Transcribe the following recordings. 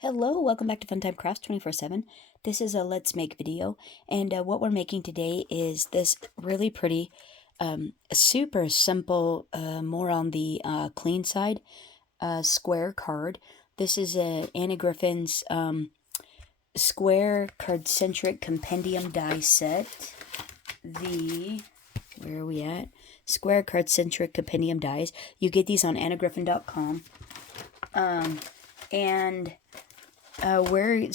Hello, welcome back to Funtime Crafts 24/7. This is a Let's Make video, and what we're making today is this really pretty, super simple, more on the clean side, square card. This is Anna Griffin's square card-centric compendium die set. Where are we at? Square card-centric compendium dies. You get these on annagriffin.com.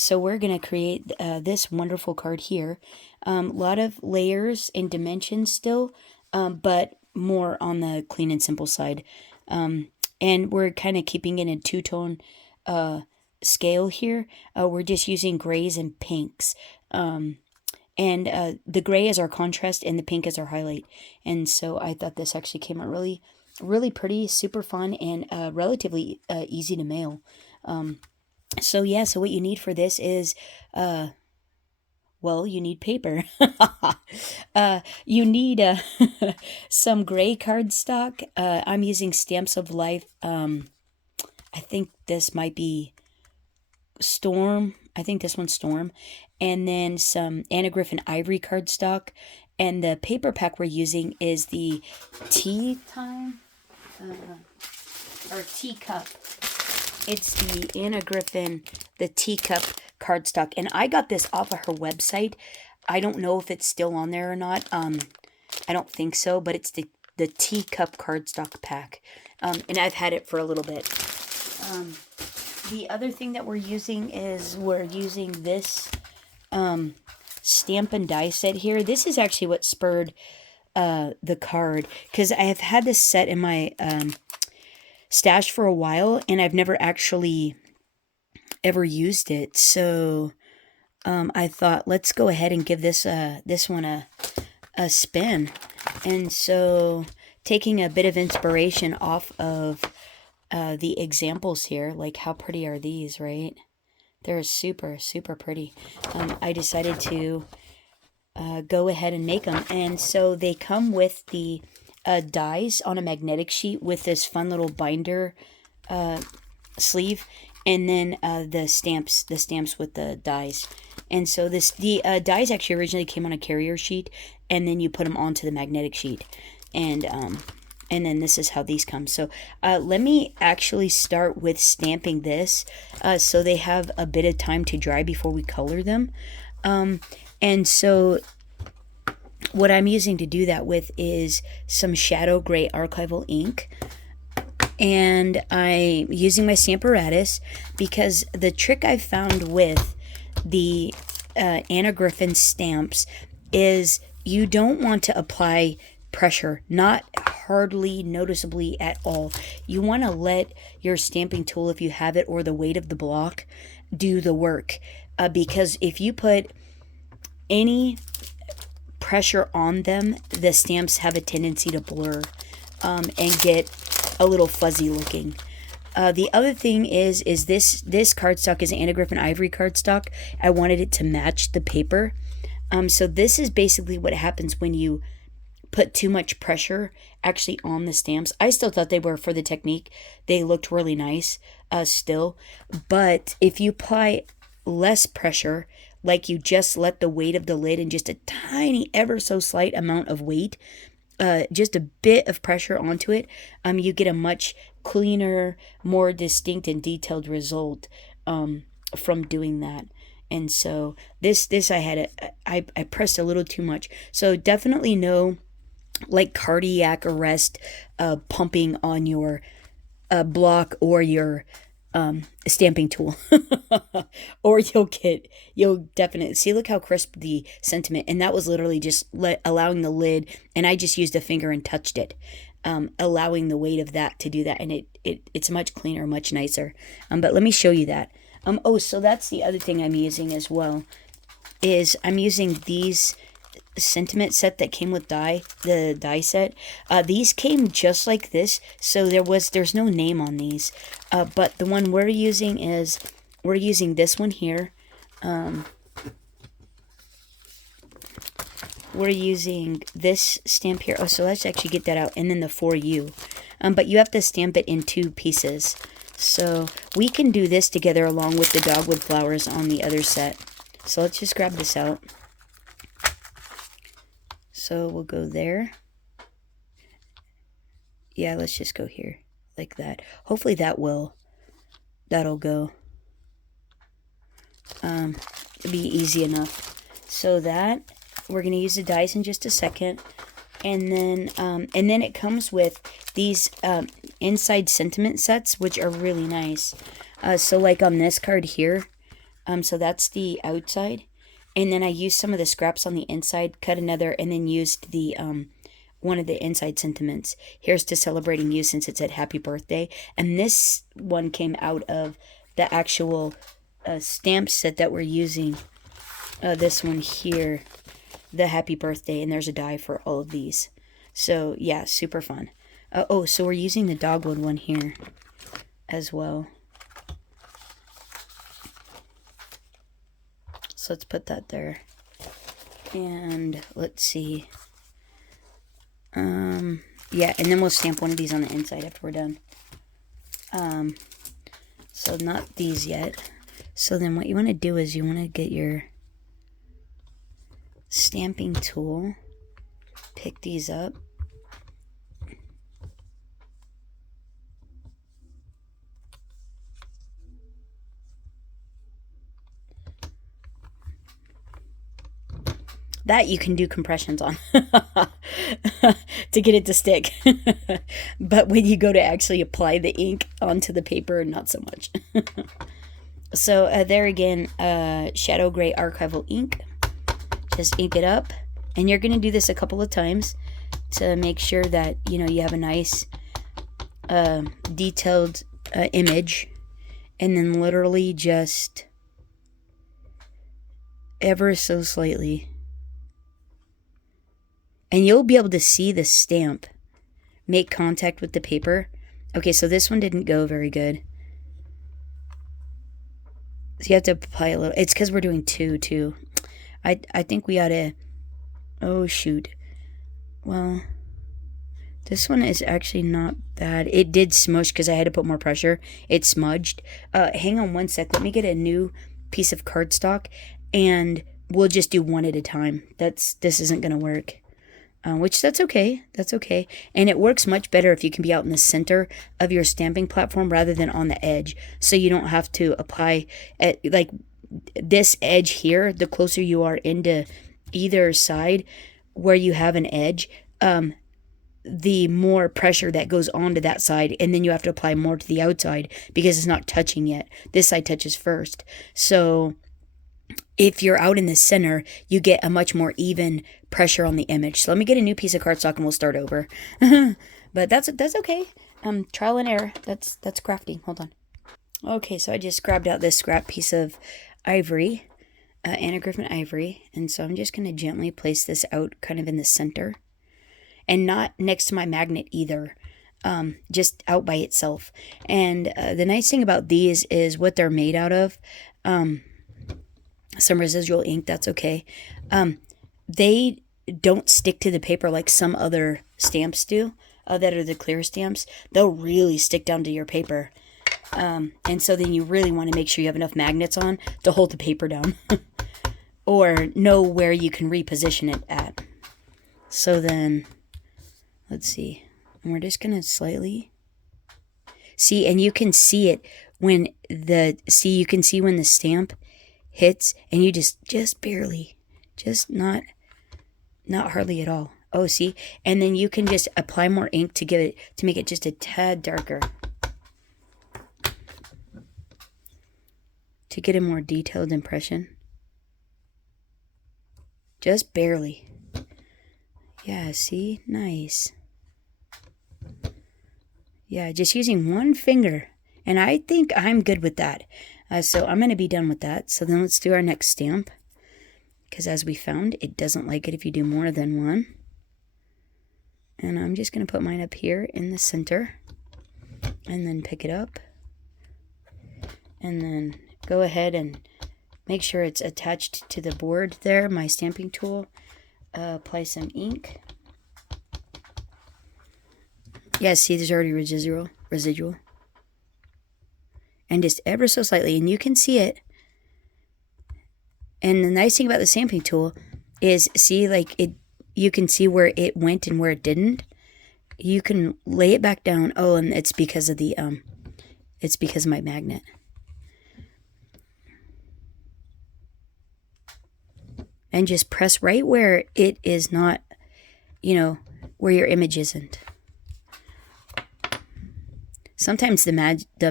We're gonna create this wonderful card here. A lot of layers and dimensions still, but more on the clean and simple side. And we're kind of keeping it in two-tone scale here. We're just using grays and pinks. The gray is our contrast and the pink is our highlight. And so I thought this actually came out really, really pretty, super fun, and relatively easy to mail. So what you need for this is, you need paper. You need some gray cardstock. I'm using Stamps of Life. I think this might be Storm. I think this one's Storm. And then some Anna Griffin Ivory cardstock. And the paper pack we're using is the Teacup. It's the Anna Griffin, the Teacup cardstock. And I got this off of her website. I don't know if it's still on there or not. I don't think so, but it's the Teacup cardstock pack. And I've had it for a little bit. The other thing that we're using is this stamp and die set here. This is actually what spurred the card, because I have had this set in my stash for a while, and I've never actually ever used it. So I thought, let's go ahead and give this one a spin. And so, taking a bit of inspiration off of the examples here, like how pretty are these, right? They're super, super pretty. I decided to go ahead and make them. And so they come with the dies on a magnetic sheet with this fun little binder sleeve, and then the stamps with the dies. And so the dies actually originally came on a carrier sheet, and then you put them onto the magnetic sheet, and then this is how these come. So let me actually start with stamping this, so they have a bit of time to dry before we color them. And so what I'm using to do that with is some shadow gray archival ink. And I'm using my Stamparatus because the trick I've found with the Anna Griffin stamps is you don't want to apply pressure, not hardly noticeably at all. You want to let your stamping tool, if you have it, or the weight of the block, do the work. Because if you put any pressure on them, the stamps have a tendency to blur and get a little fuzzy looking. The other thing is this cardstock is Anna Griffin Ivory cardstock. I wanted it to match the paper. So this is basically what happens when you put too much pressure actually on the stamps. I still thought they were, for the technique, they looked really nice still. But if you apply less pressure, like you just let the weight of the lid and just a tiny, ever so slight amount of weight, just a bit of pressure onto it, you get a much cleaner, more distinct and detailed result from doing that. And so this I pressed a little too much. So definitely no like cardiac arrest pumping on your block or your stamping tool. Or you'll definitely see, look how crisp the sentiment, and that was literally just allowing the lid, and I just used a finger and touched it, allowing the weight of that to do that, and it's much cleaner, much nicer. But let me show you that. So that's the other thing I'm using as well, is I'm using these sentiment set that came with the die set. These came just like this, so there's no name on these, but the one we're using this one here. We're using this stamp here. So let's actually get that out, and then the For You, but you have to stamp it in two pieces. So we can do this together along with the dogwood flowers on the other set. So let's just grab this out. So we'll go there. Yeah, let's just go here like that. Hopefully that'll go. It'll be easy enough. So that we're gonna use the dies in just a second, and then it comes with these inside sentiment sets, which are really nice. So like on this card here, so that's the outside, and then I used some of the scraps on the inside, cut another, and then used the one of the inside sentiments. Here's to celebrating you, since it said happy birthday, and this one came out of the actual stamp set that we're using. This one here, the happy birthday, and there's a die for all of these. So yeah, super fun. Oh, so we're using the dogwood one here as well. So let's put that there. And let's see. Yeah, and then we'll stamp one of these on the inside after we're done. So not these yet. So then what you want to do is you want to get your stamping tool, pick these up, that you can do compressions on to get it to stick. But when you go to actually apply the ink onto the paper, not so much. So there again, shadow gray archival ink. Just ink it up, and you're going to do this a couple of times to make sure that you have a nice detailed image, and then literally just ever so slightly, and you'll be able to see the stamp make contact with the paper. Okay, so this one didn't go very good, so you have to apply a little. It's because we're doing two too. I think we ought to... Oh, shoot. Well, this one is actually not bad. It did smush because I had to put more pressure. It smudged. Hang on one sec. Let me get a new piece of cardstock, and we'll just do one at a time. This isn't going to work. Which, that's okay. That's okay. And it works much better if you can be out in the center of your stamping platform rather than on the edge. So you don't have to apply... like this edge here, the closer you are into either side where you have an edge, the more pressure that goes onto that side, and then you have to apply more to the outside because it's not touching yet. This side touches first. So if you're out in the center, you get a much more even pressure on the image. So let me get a new piece of cardstock and we'll start over. But that's okay. Trial and error. That's crafting. Hold on. Okay, so I just grabbed out this scrap piece of ivory, Anna Griffin ivory, and so I'm just going to gently place this out kind of in the center, and not next to my magnet either, just out by itself. And the nice thing about these is what they're made out of. Some residual ink, that's okay. They don't stick to the paper like some other stamps do, that are the clear stamps. They'll really stick down to your paper. And so then you really want to make sure you have enough magnets on to hold the paper down or know where you can reposition it at. So then, let's see. And we're just going to slightly see, and you can see it when you can see when the stamp hits, and you just barely, just not hardly at all. Oh, see? And then you can just apply more ink to make it just a tad darker, to get a more detailed impression. Just barely. Yeah, see? Nice. Yeah, just using one finger. And I think I'm good with that. So I'm going to be done with that. So then let's do our next stamp. Because as we found, it doesn't like it if you do more than one. And I'm just going to put mine up here in the center. And then pick it up. And then go ahead and make sure it's attached to the board there, my stamping tool. Apply some ink. Yeah, see, there's already residual. and just ever so slightly, and you can see it. And the nice thing about the stamping tool is, see, like it, you can see where it went and where it didn't. You can lay it back down. Oh, and it's because of the it's because of my magnet. And just press right where it is not, you know, where your image isn't. Sometimes the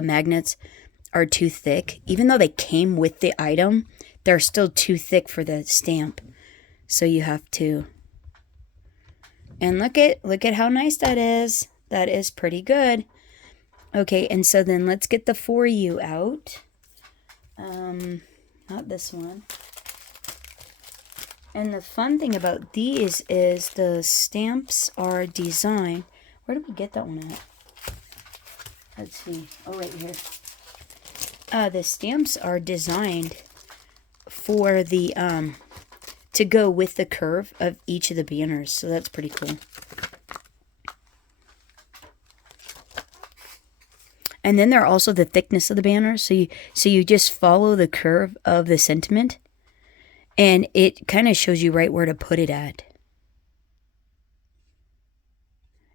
magnets are too thick. Even though they came with the item, they're still too thick for the stamp. So you have to. And look at how nice that is. That is pretty good. Okay, and so then let's get the For You out. Not this one. And the fun thing about these is the stamps are designed. Where did we get that one at? Let's see. Oh, right here. The stamps are designed for the to go with the curve of each of the banners, so that's pretty cool. And then they're also the thickness of the banners, so you just follow the curve of the sentiment, and it kind of shows you right where to put it at.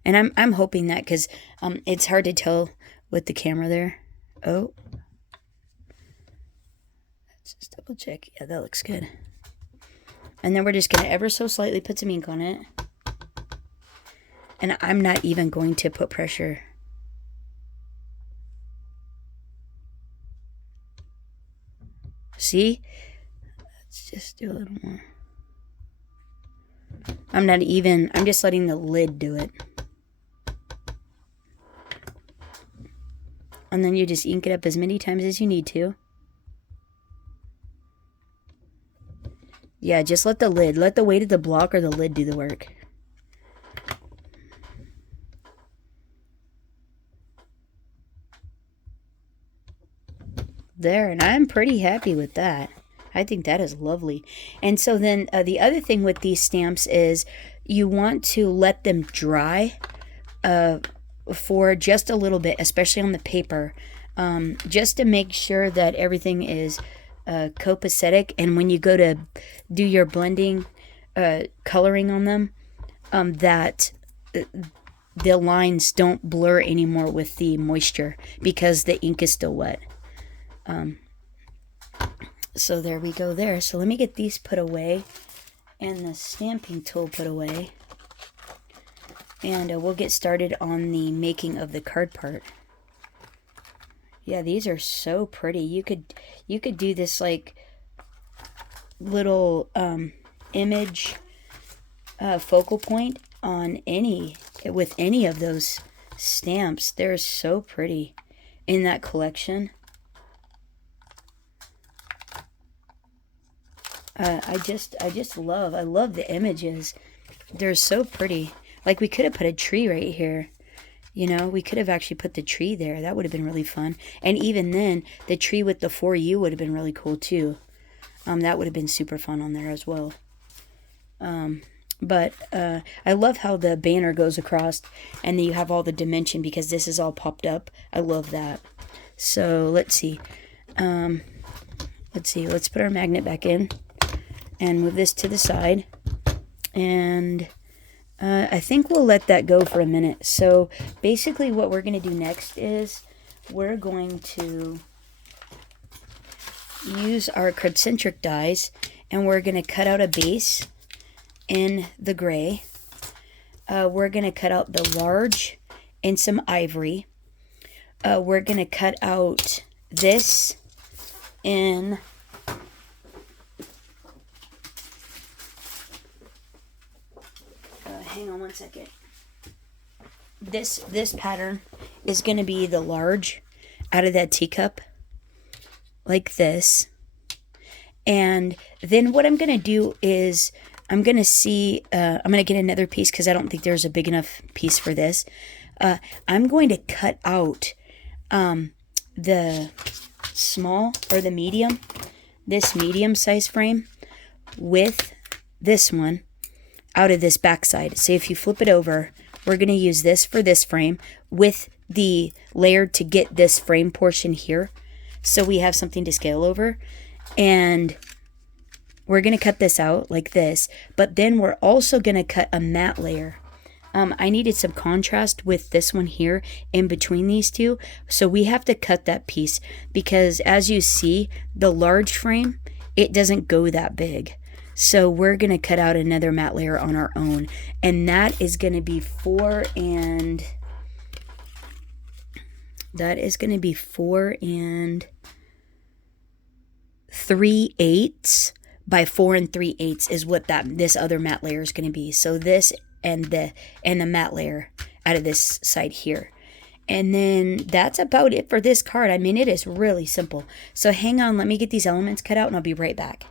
And I'm hoping that, because it's hard to tell with the camera there. Oh, let's just double check. Yeah, that looks good. And then we're just going to ever so slightly put some ink on it. And I'm not even going to put pressure. See? Let's just do a little more. I'm just letting the lid do it. And then you just ink it up as many times as you need to. Yeah, just let the weight of the block or the lid do the work. There, and I'm pretty happy with that. I think that is lovely. And so then the other thing with these stamps is you want to let them dry for just a little bit, especially on the paper, just to make sure that everything is copacetic. And when you go to do your blending, coloring on them, that the lines don't blur anymore with the moisture because the ink is still wet. So there we go there. So let me get these put away and the stamping tool put away. And we'll get started on the making of the card part. Yeah, these are so pretty. You could do this like little image focal point on with any of those stamps. They're so pretty in that collection. I love the images. They're so pretty. Like, we could have put a tree right here. You know, we could have actually put the tree there. That would have been really fun. And even then, the tree with the For You would have been really cool too. That would have been super fun on there as well. But I love how the banner goes across and then you have all the dimension because this is all popped up. I love that. So let's see. Let's put our magnet back in and move this to the side. And I think we'll let that go for a minute. So basically what we're going to do next is we're going to use our concentric dies and we're going to cut out a base in the gray. We're going to cut out the large in some ivory. We're going to cut out this in hang on one second. This pattern is going to be the large out of that teacup, like this. And then what I'm going to do is I'm going to get another piece because I don't think there's a big enough piece for this. I'm going to cut out the small or the medium, this medium size frame with this one out of this backside. So if you flip it over, we're going to use this for this frame with the layer to get this frame portion here. so we have something to scale over. And we're going to cut this out like this, but then we're also going to cut a matte layer. I needed some contrast with this one here in between these two, so we have to cut that piece because as you see, the large frame, it doesn't go that big. So we're going to cut out another matte layer on our own, and that is going to be 4 and 3/8 by 4 3/8 is what this other matte layer is going to be. So this and the matte layer out of this side here. And then that's about it for this card. I mean, it is really simple. So hang on, let me get these elements cut out and I'll be right back.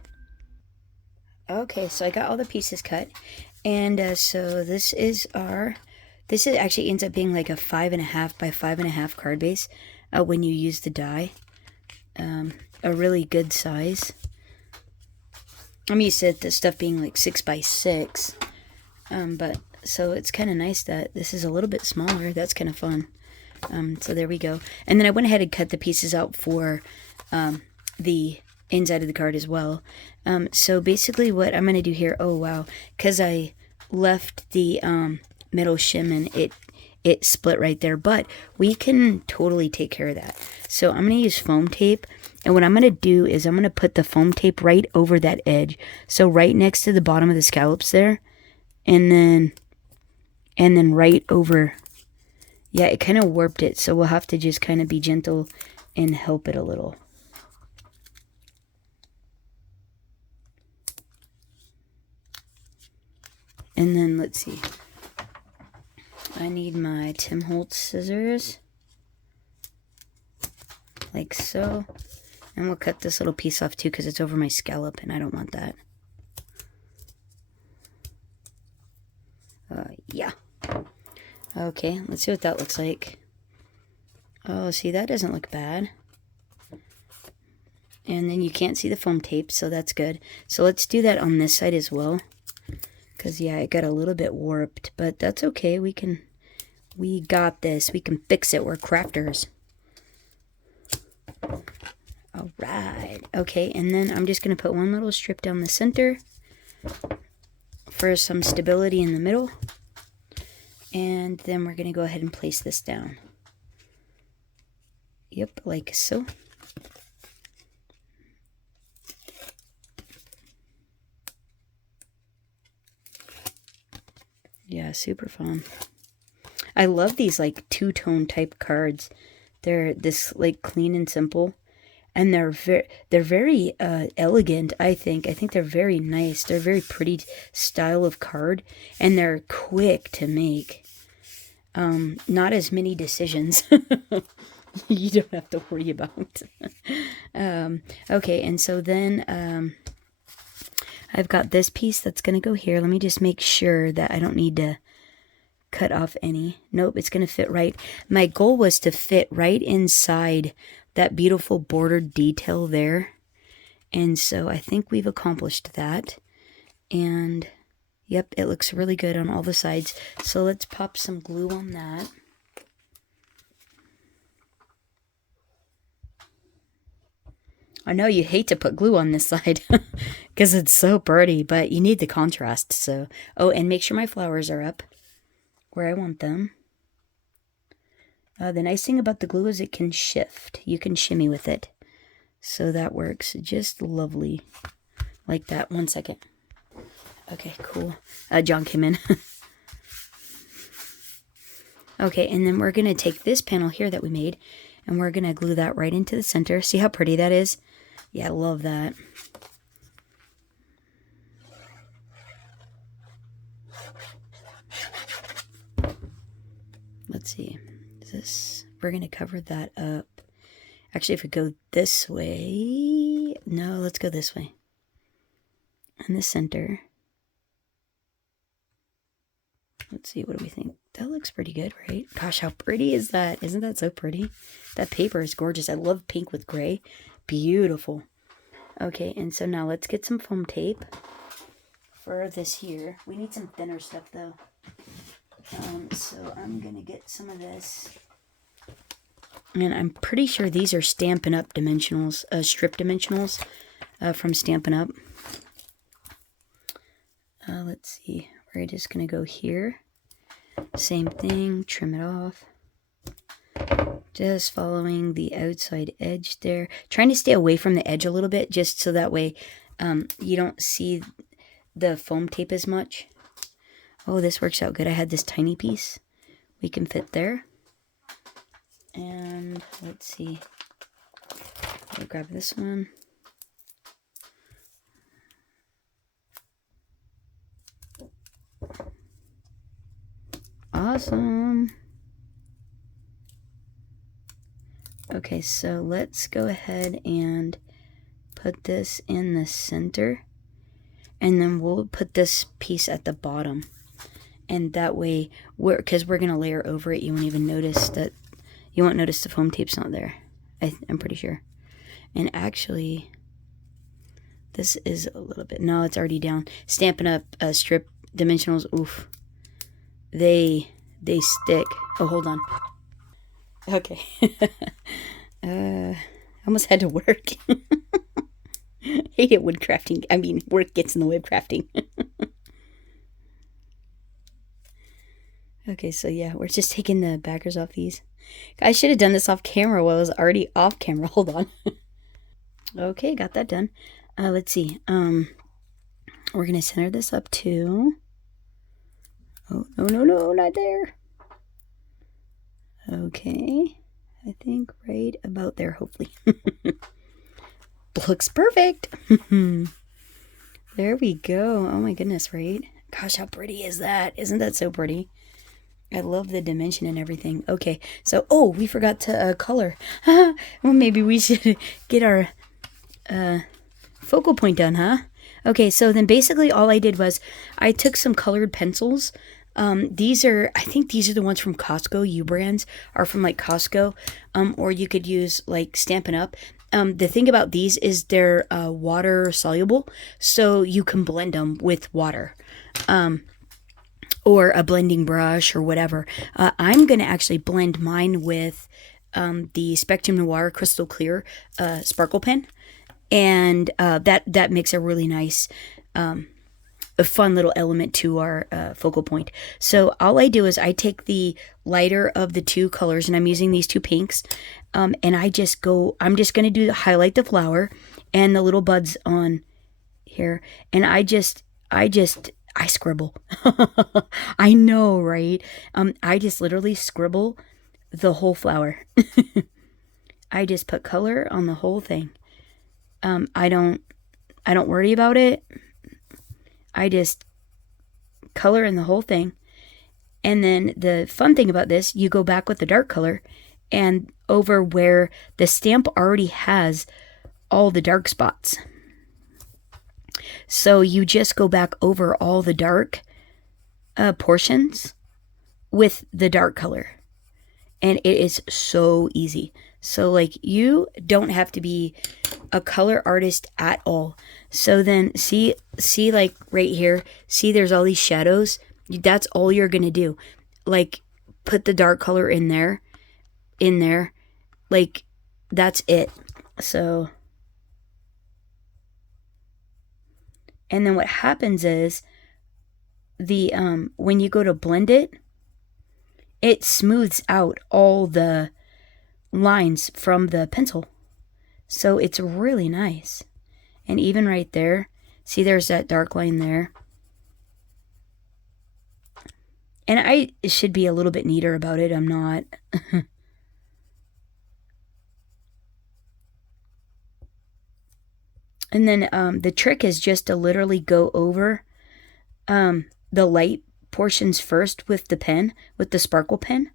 Okay, so I got all the pieces cut. And so this actually ends up being like a 5.5 by 5.5 card base when you use the die. A really good size. I'm used to the stuff being like 6 by 6. But so it's kind of nice that this is a little bit smaller. That's kind of fun. So there we go. And then I went ahead and cut the pieces out for the inside of the card as well. So basically what I'm going to do here, oh wow, because I left the middle shim and it split right there, but we can totally take care of that. So I'm going to use foam tape, and what I'm going to do is I'm going to put the foam tape right over that edge. So right next to the bottom of the scallops there, and then right over. Yeah, it kind of warped it, so we'll have to just kind of be gentle and help it a little. And then, let's see. I need my Tim Holtz scissors. Like so. And we'll cut this little piece off too because it's over my scallop and I don't want that. Yeah. Okay, let's see what that looks like. Oh, see, that doesn't look bad. And then you can't see the foam tape, so that's good. So let's do that on this side as well. Because, yeah, it got a little bit warped, but that's okay. We got this. We can fix it. We're crafters. All right. Okay, and then I'm just going to put one little strip down the center for some stability in the middle. And then we're going to go ahead and place this down. Yep, like so. Yeah, super fun. I love these like two-tone type cards. They're this like clean and simple, and they're very elegant. I think they're very nice. They're a very pretty style of card, and they're quick to make. Not as many decisions. You don't have to worry about. Okay, and so then I've got this piece that's going to go here. Let me just make sure that I don't need to cut off any. Nope, it's going to fit right. My goal was to fit right inside that beautiful bordered detail there. And so I think we've accomplished that. And yep, it looks really good on all the sides. So let's pop some glue on that. I know you hate to put glue on this side because it's so pretty, but you need the contrast. So, oh, and make sure my flowers are up where I want them. The nice thing about the glue is it can shift. You can shimmy with it. So that works just lovely. Like that. 1 second. Okay, cool. John came in. Okay, and then we're going to take this panel here that we made, and we're going to glue that right into the center. See how pretty that is? Yeah, I love that. Let's see. We're going to cover that up. Actually, if we go this way... No, let's go this way. In the center. Let's see, what do we think? That looks pretty good, right? Gosh, how pretty is that? Isn't that so pretty? That paper is gorgeous. I love pink with gray. Beautiful. Okay, and so now let's get some foam tape for this here. We need some thinner stuff, though. So I'm going to get some of this. And I'm pretty sure these are Stampin' Up! Dimensionals, strip dimensionals from Stampin' Up! Let's see, we're just going to go here. Same thing, trim it off. Just following the outside edge there. Trying to stay away from the edge a little bit, just so that way you don't see the foam tape as much. Oh, this works out good. I had this tiny piece. We can fit there. And let's see. I'll grab this one. Awesome. Okay, so let's go ahead and put this in the center. And then we'll put this piece at the bottom. And that way, because we're going to layer over it, you won't even notice that. You won't notice the foam tape's not there. I'm pretty sure. And actually, this is a little bit. No, it's already down. Stampin' Up! Strip dimensionals. Oof. They stick. Oh, hold on. Okay. Almost had to work. Hate it wood crafting. I mean, work gets in the way of crafting. Okay, so yeah, we're just taking the backers off these. I should have done this off camera while I was already off camera. Hold on. Okay, got that done. Let's see. We're going to center this up too. Oh, no, not there. Okay. I think right about there, hopefully. Looks perfect. There we go. Oh my goodness, right? Gosh, how pretty is that? Isn't that so pretty? I love the dimension and everything. Okay, so, oh, we forgot to color. Well, maybe we should get our focal point done, huh? Okay, so then basically all I did was I took some colored pencils. I think these are the ones from Costco. U-Brands are from like Costco, or you could use like Stampin' Up! The thing about these is they're water soluble, so you can blend them with water. Or a blending brush or whatever. I'm going to actually blend mine with the Spectrum Noir Crystal Clear sparkle pen. And that makes a really nice, a fun little element to our focal point. So all I do is I take the lighter of the two colors, and I'm using these two pinks. And I'm just going to highlight the flower and the little buds on here. And I scribble. I know, right? I just literally scribble the whole flower. I just put color on the whole thing. I don't worry about it. I just color in the whole thing. And then the fun thing about this, you go back with the dark color and over where the stamp already has all the dark spots. So you just go back over all the dark portions with the dark color. And it is so easy. So like you don't have to be a color artist at all. So then see like right here, see there's all these shadows. That's all you're going to do. Like put the dark color in there. Like that's it. So and then what happens is the when you go to blend it, it smooths out all the lines from the pencil. So it's really nice. And even right there, see there's that dark line there. And I should be a little bit neater about it. I'm not. And then the trick is just to literally go over the light portions first with the pen, with the sparkle pen,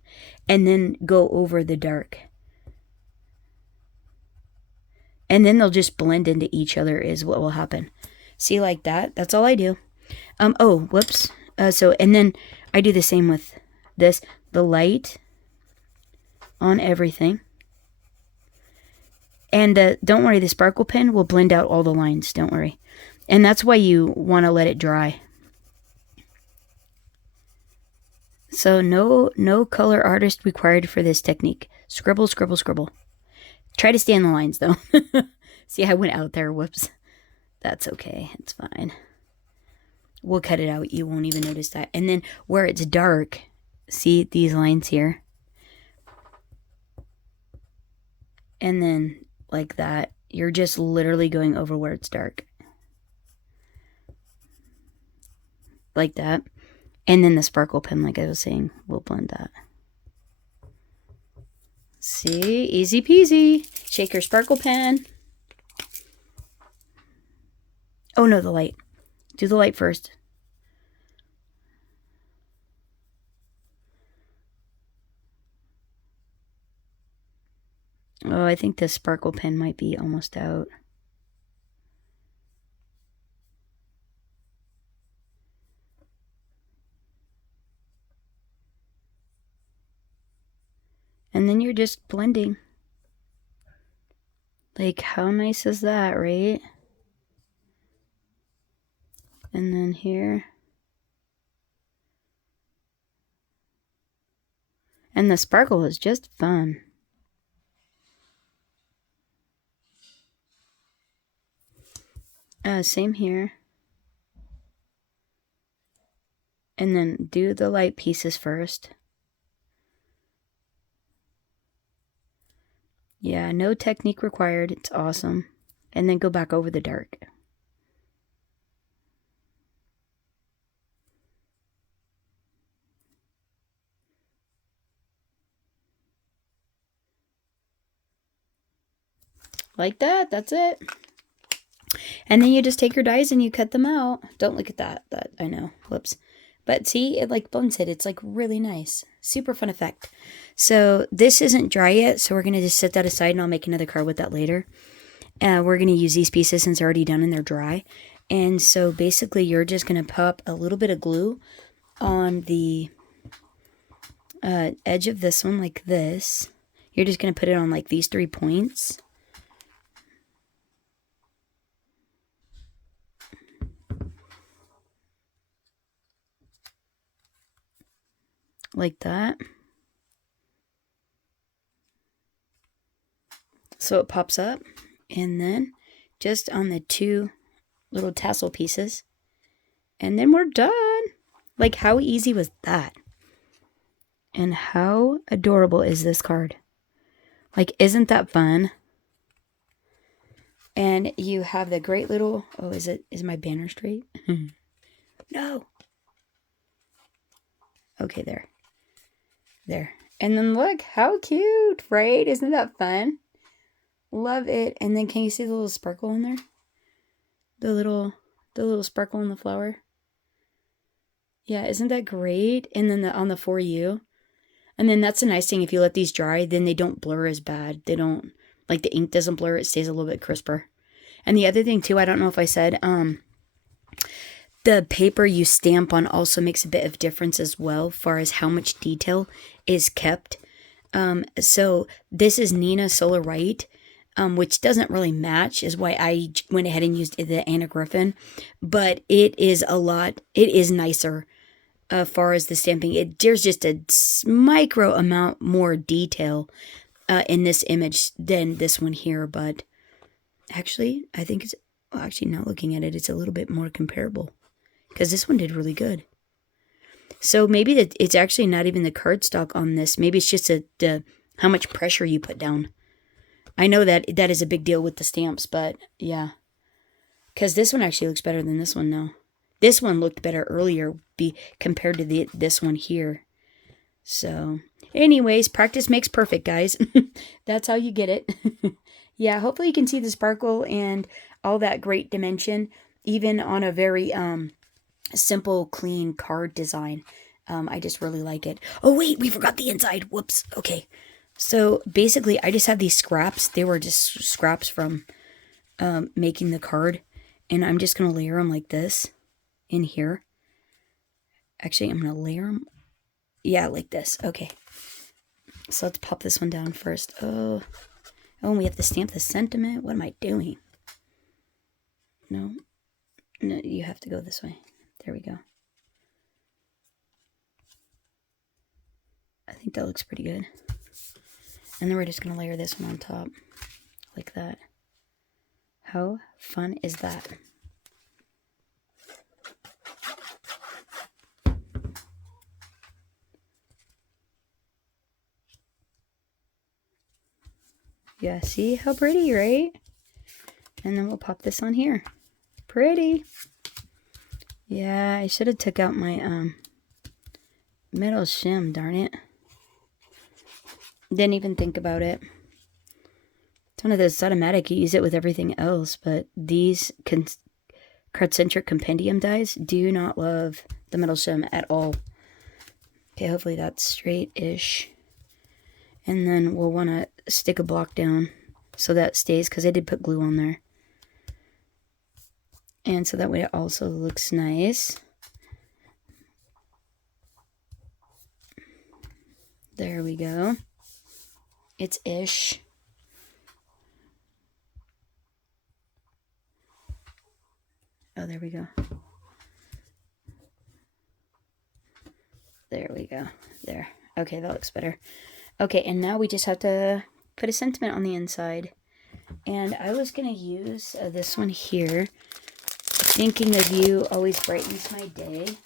and then go over the dark. And then they'll just blend into each other is what will happen. See, like that? That's all I do. Oh, whoops. And then I do the same with this. The light on everything. And don't worry, the sparkle pen will blend out all the lines. Don't worry. And that's why you want to let it dry. So no color artist required for this technique. Scribble, scribble, scribble. Try to stay in the lines, though. See, I went out there. Whoops. That's okay. It's fine. We'll cut it out. You won't even notice that. And then where it's dark, see these lines here? And then like that, you're just literally going over where it's dark. Like that. And then the sparkle pen, like I was saying, we'll blend that. See? Easy peasy. Shake your sparkle pen. Oh no, the light. Do the light first. Oh, I think the sparkle pen might be almost out. And then you're just blending. Like, how nice is that, right? And then here. And the sparkle is just fun. Same here. And then do the light pieces first. Yeah, no technique required. It's awesome. And then go back over the dark. Like that. That's it. And then you just take your dies and you cut them out. Don't look at that. That I know. Whoops. But see, it like blends it. It's like really nice. Super fun effect. So this isn't dry yet, so we're going to just set that aside and I'll make another card with that later. We're going to use these pieces since they're already done and they're dry. And so basically you're just going to pop a little bit of glue on the edge of this one like this. You're just going to put it on like these 3 points. Like that. So it pops up. And then just on the 2 little tassel pieces. And then we're done. Like, how easy was that? And how adorable is this card? Like, isn't that fun? And you have the great little... Oh, is my banner straight? No. Okay, there. There. And then look, how cute, right? Isn't that fun? Love it. And then can you see the little sparkle in there? The little sparkle in the flower? Yeah, isn't that great? And then on the For You. And then that's a nice thing. If you let these dry, then they don't blur as bad. They don't, like the ink doesn't blur. It stays a little bit crisper. And the other thing too, I don't know if I said, the paper you stamp on also makes a bit of difference as well, far as how much detail is kept. So this is Nina Solar White, which doesn't really match, is why I went ahead and used the Anna Griffin. But it is nicer. Far as the stamping, there's just a micro amount more detail in this image than this one here, but actually, I think it's, well, actually, now looking at it, it's a little bit more comparable, because this one did really good. So maybe that it's actually not even the cardstock on this, maybe it's just the how much pressure you put down. I know that is a big deal with the stamps, but yeah, because this one actually looks better than this one now. This one looked better earlier compared to this one here. So, anyways, practice makes perfect, guys. That's how you get it. Yeah, hopefully you can see the sparkle and all that great dimension, even on a very simple, clean card design. I just really like it. Oh, wait, we forgot the inside. Whoops. Okay. So, basically, I just have these scraps. They were just scraps from making the card. And I'm just going to layer them like this in here. Actually, I'm going to layer them. Yeah, like this. Okay. So let's pop this one down first. Oh, and we have to stamp the sentiment. What am I doing? No, you have to go this way. There we go. I think that looks pretty good. And then we're just going to layer this one on top. Like that. How fun is that? Yeah, see how pretty, right? And then we'll pop this on here. Pretty. Yeah, I should have took out my metal shim, darn it. Didn't even think about it. It's one of those automatic, you use it with everything else, but these card-centric compendium dies do not love the metal shim at all. Okay, hopefully that's straight-ish. And then we'll want to stick a block down so that stays, because I did put glue on there. And so that way it also looks nice. There we go. It's ish. Oh, there we go. There we go. There. Okay, that looks better. Okay, and now we just have to put a sentiment on the inside. And I was going to use this one here. Thinking of you always brightens my day.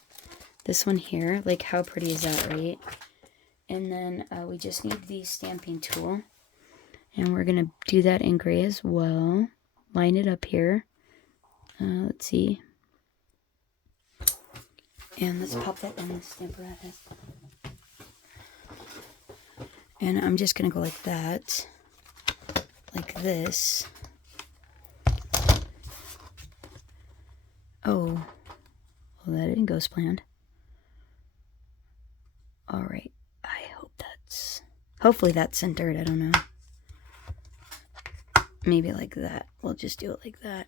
This one here. Like, how pretty is that, right? And then we just need the stamping tool. And we're going to do that in gray as well. Line it up here. Let's see. And let's pop that in the stamper apparatus. And I'm just going to go like that. Like this. Oh. Well, that didn't go as planned. Alright. I hope that's... Hopefully that's centered. I don't know. Maybe like that. We'll just do it like that.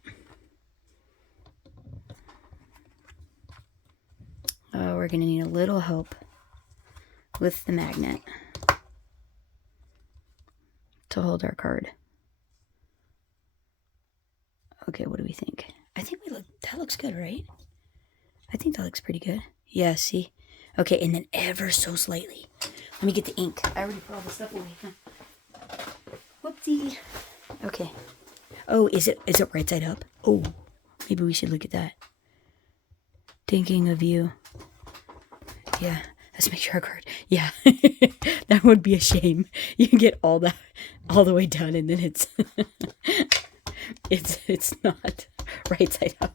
Oh, we're going to need a little help with the magnet to hold our card. Okay, what do we think? I think that looks good, right? I think that looks pretty good. Yeah, see? Okay, and then ever so slightly. Let me get the ink. I already put all the stuff away. Whoopsie. Okay. Oh, is it right side up? Oh, maybe we should look at that. Thinking of you. Yeah, let's make sure our card. Yeah, that would be a shame. You can get all the way done, and then it's not right side up.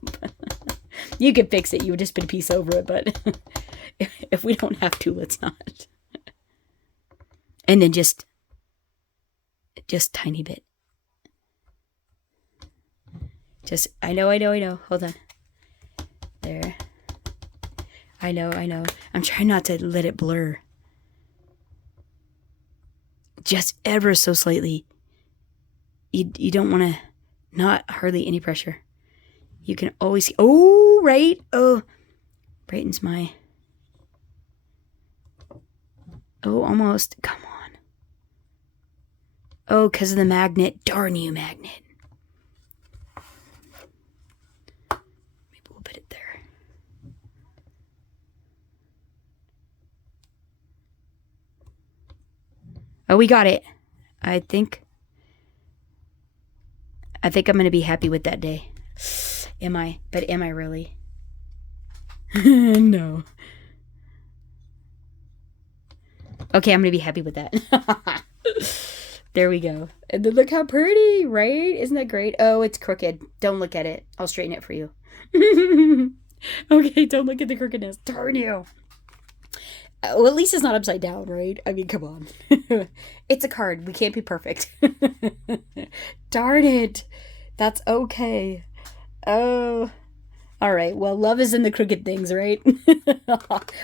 You can fix it. You would just put a piece over it, but if we don't have to, let's not. And then just tiny bit. I know. Hold on. There. I know. I'm trying not to let it blur. Just ever so slightly. You don't want to, not hardly any pressure. You can always see, oh, right. Oh, brightens my, oh, almost, come on. Oh, because of the magnet. Darn you, magnet. Maybe we'll put it there. Oh, we got it. I think I'm going to be happy with that day. Am I? But am I really? No. Okay, I'm going to be happy with that. There we go. And then look how pretty, right? Isn't that great? Oh, it's crooked. Don't look at it. I'll straighten it for you. Okay, don't look at the crookedness. Darn you. Well, at least it's not upside down, right? I mean, come on. It's a card. We can't be perfect. Darn it. That's okay. Oh. All right. Well, love is in the crooked things, right?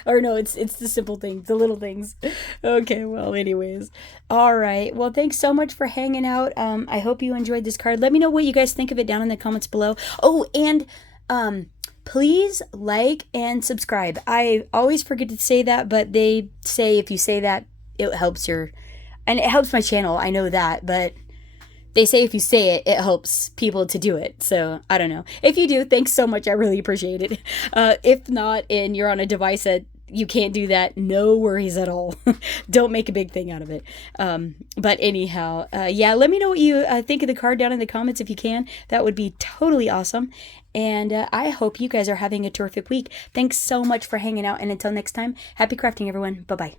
Or no, it's the simple things, the little things. Okay, well, anyways. All right. Well, thanks so much for hanging out. I hope you enjoyed this card. Let me know what you guys think of it down in the comments below. Oh, and please like and subscribe. I always forget to say that, but they say if you say that, it helps and it helps my channel. I know that, but they say if you say it, it helps people to do it. So I don't know. If you do, thanks so much. I really appreciate it. If not, and you're on a device that you can't do that, no worries at all. Don't make a big thing out of it. But anyhow, yeah, let me know what you think of the card down in the comments if you can. That would be totally awesome. And I hope you guys are having a terrific week. Thanks so much for hanging out. And until next time, happy crafting, everyone. Bye-bye.